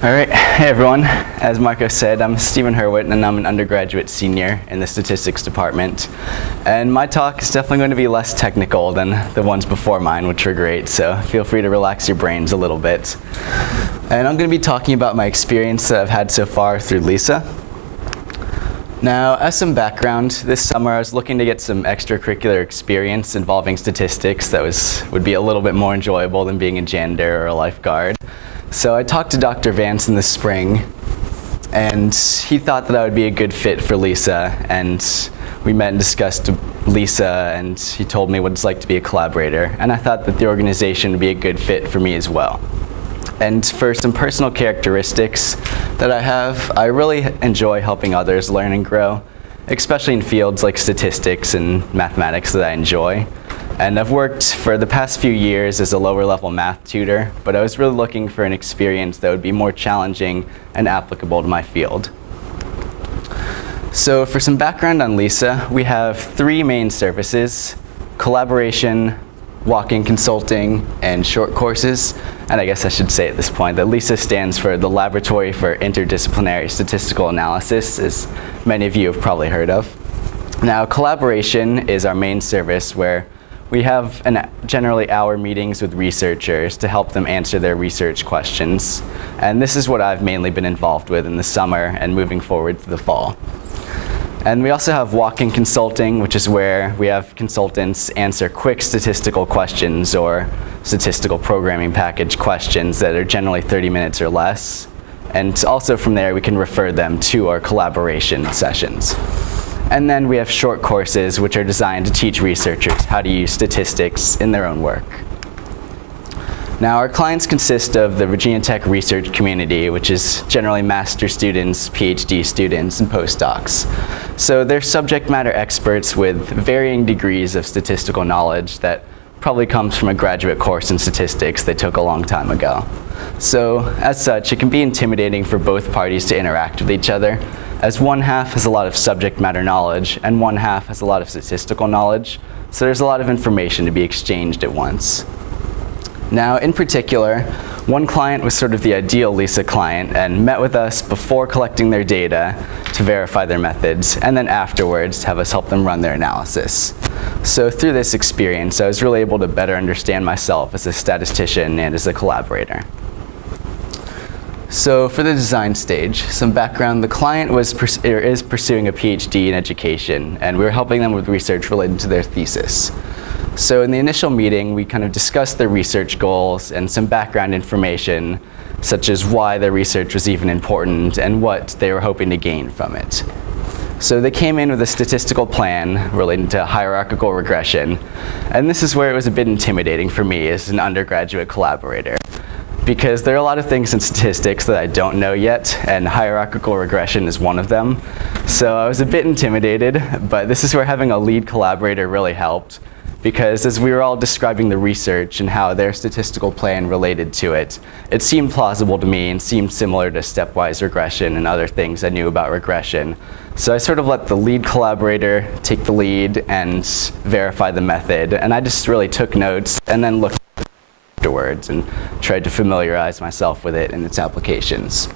All right, hey everyone. As Marco said, I'm Stephen Hurwitt and I'm an undergraduate senior in the statistics department. And my talk is definitely going to be less technical than the ones before mine, which were great, so feel free to relax your brains a little bit. And I'm going to be talking about my experience that I've had so far through LISA. Now, as some background, this summer I was looking to get some extracurricular experience involving statistics that would be a little bit more enjoyable than being a janitor or a lifeguard. So I talked to Dr. Vance in the spring, and he thought that I would be a good fit for LISA, and we met and discussed LISA, and he told me what it's like to be a collaborator, and I thought that the organization would be a good fit for me as well. And for some personal characteristics that I have, I really enjoy helping others learn and grow, especially in fields like statistics and mathematics that I enjoy. And I've worked for the past few years as a lower level math tutor, but I was really looking for an experience that would be more challenging and applicable to my field. So for some background on LISA, we have three main services: collaboration, walk-in consulting, and short courses. And I guess I should say at this point that LISA stands for the Laboratory for Interdisciplinary Statistical Analysis, as many of you have probably heard of. Now, collaboration is our main service where we have generally hour meetings with researchers to help them answer their research questions. And this is what I've mainly been involved with in the summer and moving forward to the fall. And we also have walk-in consulting, which is where we have consultants answer quick statistical questions or statistical programming package questions that are generally 30 minutes or less. And also from there, we can refer them to our collaboration sessions. And then we have short courses, which are designed to teach researchers how to use statistics in their own work. Now, our clients consist of the Virginia Tech research community, which is generally master's students, PhD students, and postdocs. So they're subject matter experts with varying degrees of statistical knowledge that probably comes from a graduate course in statistics they took a long time ago. So as such, it can be intimidating for both parties to interact with each other, as one half has a lot of subject matter knowledge and one half has a lot of statistical knowledge, so there's a lot of information to be exchanged at once. Now, in particular, one client was sort of the ideal LISA client and met with us before collecting their data to verify their methods, and then afterwards have us help them run their analysis. So through this experience, I was really able to better understand myself as a statistician and as a collaborator. So for the design stage, some background: the client is pursuing a PhD in education, and we were helping them with research related to their thesis. So in the initial meeting, we kind of discussed their research goals and some background information, such as why their research was even important and what they were hoping to gain from it. So they came in with a statistical plan relating to hierarchical regression, and this is where it was a bit intimidating for me as an undergraduate collaborator, because there are a lot of things in statistics that I don't know yet, and hierarchical regression is one of them. So I was a bit intimidated, but this is where having a lead collaborator really helped, because as we were all describing the research and how their statistical plan related to it, it seemed plausible to me and seemed similar to stepwise regression and other things I knew about regression. So I sort of let the lead collaborator take the lead and verify the method, and I just really took notes and then looked afterwards and tried to familiarize myself with it and its applications.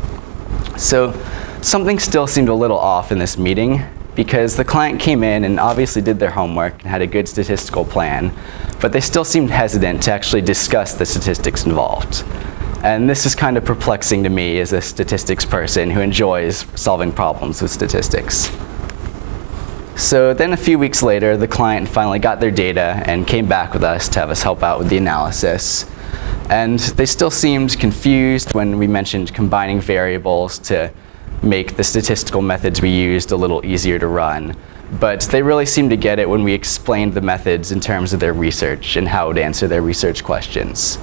So something still seemed a little off in this meeting, because the client came in and obviously did their homework and had a good statistical plan, but they still seemed hesitant to actually discuss the statistics involved. And this is kind of perplexing to me as a statistics person who enjoys solving problems with statistics. So then a few weeks later, the client finally got their data and came back with us to have us help out with the analysis. And they still seemed confused when we mentioned combining variables to make the statistical methods we used a little easier to run. But they really seemed to get it when we explained the methods in terms of their research and how to answer their research questions.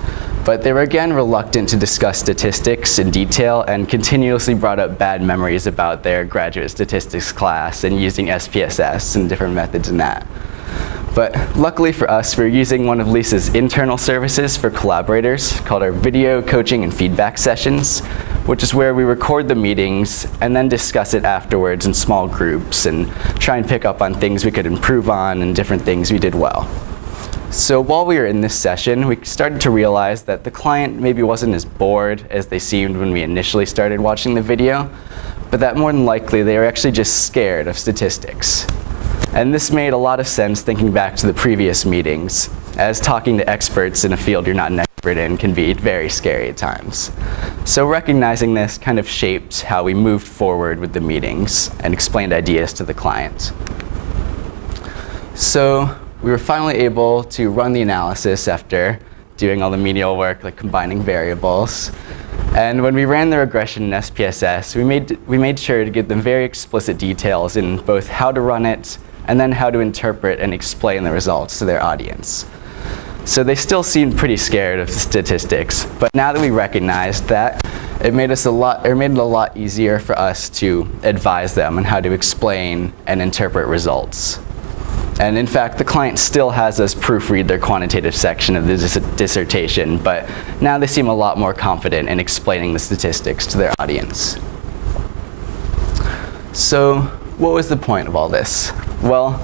But they were again reluctant to discuss statistics in detail and continuously brought up bad memories about their graduate statistics class and using SPSS and different methods in that. But luckily for us, we're using one of LISA's internal services for collaborators called our video coaching and feedback sessions, which is where we record the meetings and then discuss it afterwards in small groups and try and pick up on things we could improve on and different things we did well. So while we were in this session, we started to realize that the client maybe wasn't as bored as they seemed when we initially started watching the video, but that more than likely they were actually just scared of statistics. And this made a lot of sense thinking back to the previous meetings, as talking to experts in a field you're not an expert in can be very scary at times. So recognizing this kind of shaped how we moved forward with the meetings and explained ideas to the client. So we were finally able to run the analysis after doing all the menial work like combining variables. And when we ran the regression in SPSS, we made sure to give them very explicit details in both how to run it and then how to interpret and explain the results to their audience. So they still seemed pretty scared of statistics, but now that we recognized that, it made it a lot easier for us to advise them on how to explain and interpret results. And in fact, the client still has us proofread their quantitative section of the dissertation, but now they seem a lot more confident in explaining the statistics to their audience. So what was the point of all this? Well,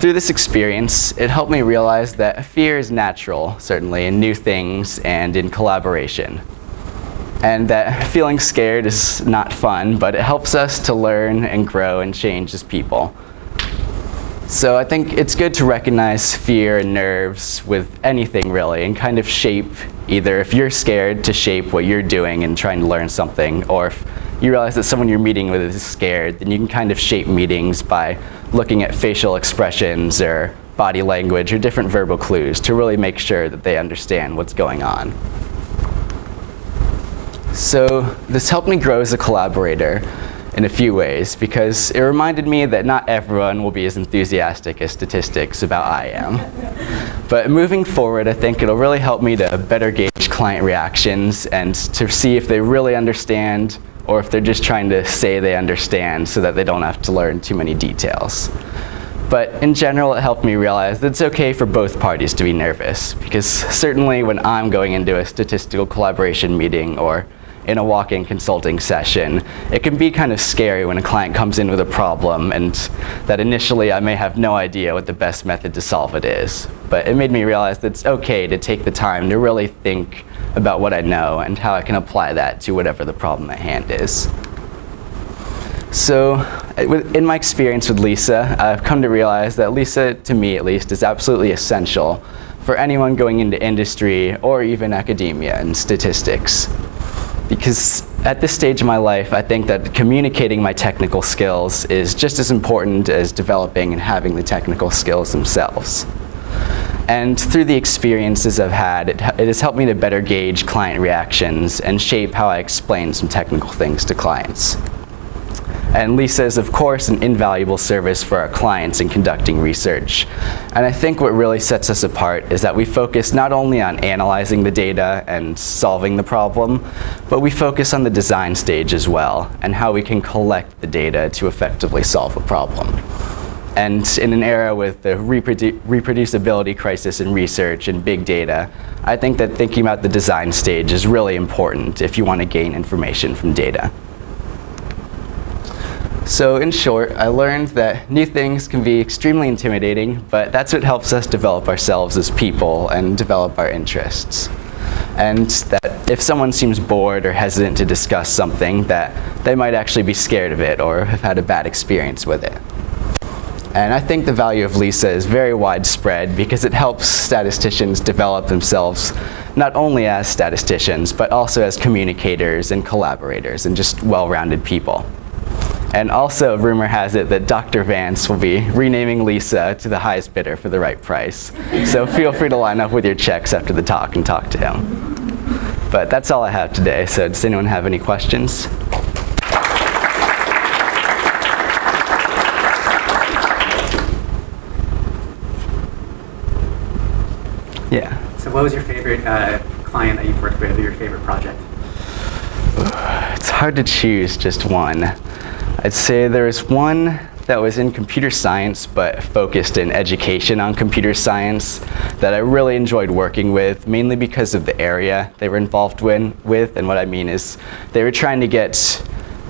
through this experience, it helped me realize that fear is natural, certainly, in new things and in collaboration. And that feeling scared is not fun, but it helps us to learn and grow and change as people. So I think it's good to recognize fear and nerves with anything really and kind of shape either if you're scared to shape what you're doing and trying to learn something, or if you realize that someone you're meeting with is scared, then you can kind of shape meetings by looking at facial expressions or body language or different verbal clues to really make sure that they understand what's going on. So this helped me grow as a collaborator in a few ways, because it reminded me that not everyone will be as enthusiastic as statistics about I am. But moving forward, I think it'll really help me to better gauge client reactions and to see if they really understand or if they're just trying to say they understand so that they don't have to learn too many details. But in general, it helped me realize that it's okay for both parties to be nervous, because certainly when I'm going into a statistical collaboration meeting or in a walk-in consulting session, it can be kind of scary when a client comes in with a problem and that initially I may have no idea what the best method to solve it is. But it made me realize that it's okay to take the time to really think about what I know and how I can apply that to whatever the problem at hand is. So in my experience with Lisa, I've come to realize that Lisa, to me at least, is absolutely essential for anyone going into industry or even academia and statistics. Because at this stage of my life, I think that communicating my technical skills is just as important as developing and having the technical skills themselves. And through the experiences I've had, it has helped me to better gauge client reactions and shape how I explain some technical things to clients. And Lisa is, of course, an invaluable service for our clients in conducting research. And I think what really sets us apart is that we focus not only on analyzing the data and solving the problem, but we focus on the design stage as well, and how we can collect the data to effectively solve a problem. And in an era with the reproducibility crisis in research and big data, I think that thinking about the design stage is really important if you want to gain information from data. So in short, I learned that new things can be extremely intimidating, but that's what helps us develop ourselves as people and develop our interests. And that if someone seems bored or hesitant to discuss something, that they might actually be scared of it or have had a bad experience with it. And I think the value of Lisa is very widespread because it helps statisticians develop themselves not only as statisticians, but also as communicators and collaborators and just well-rounded people. And also, rumor has it that Dr. Vance will be renaming Lisa to the highest bidder for the right price. So feel free to line up with your checks after the talk and talk to him. But that's all I have today, so does anyone have any questions? Yeah. So what was your favorite client that you've worked with, or your favorite project? It's hard to choose just one. I'd say there's one that was in computer science, but focused in education on computer science that I really enjoyed working with, mainly because of the area they were involved with. And what I mean is they were trying to get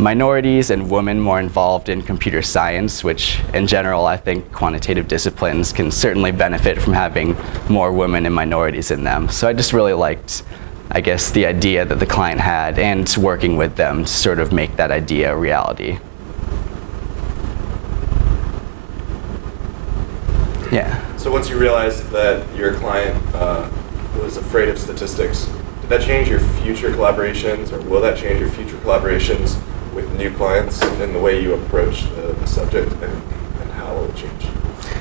minorities and women more involved in computer science, which in general I think quantitative disciplines can certainly benefit from having more women and minorities in them. So I just really liked, I guess, the idea that the client had and working with them to sort of make that idea a reality. Yeah. So once you realized that your client was afraid of statistics, did that change your future collaborations, or will that change your future collaborations with new clients in the way you approach the subject, and how will it change?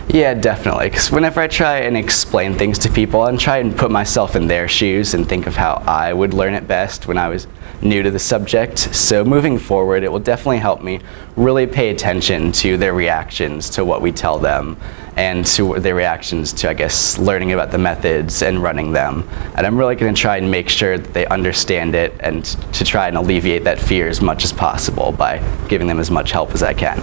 Yeah, definitely. Because whenever I try and explain things to people, I try and put myself in their shoes and think of how I would learn it best when I was new to the subject. So moving forward, it will definitely help me really pay attention to their reactions to what we tell them, and to their reactions to, I guess, learning about the methods and running them. And I'm really going to try and make sure that they understand it, and to try and alleviate that fear as much as possible by giving them as much help as I can.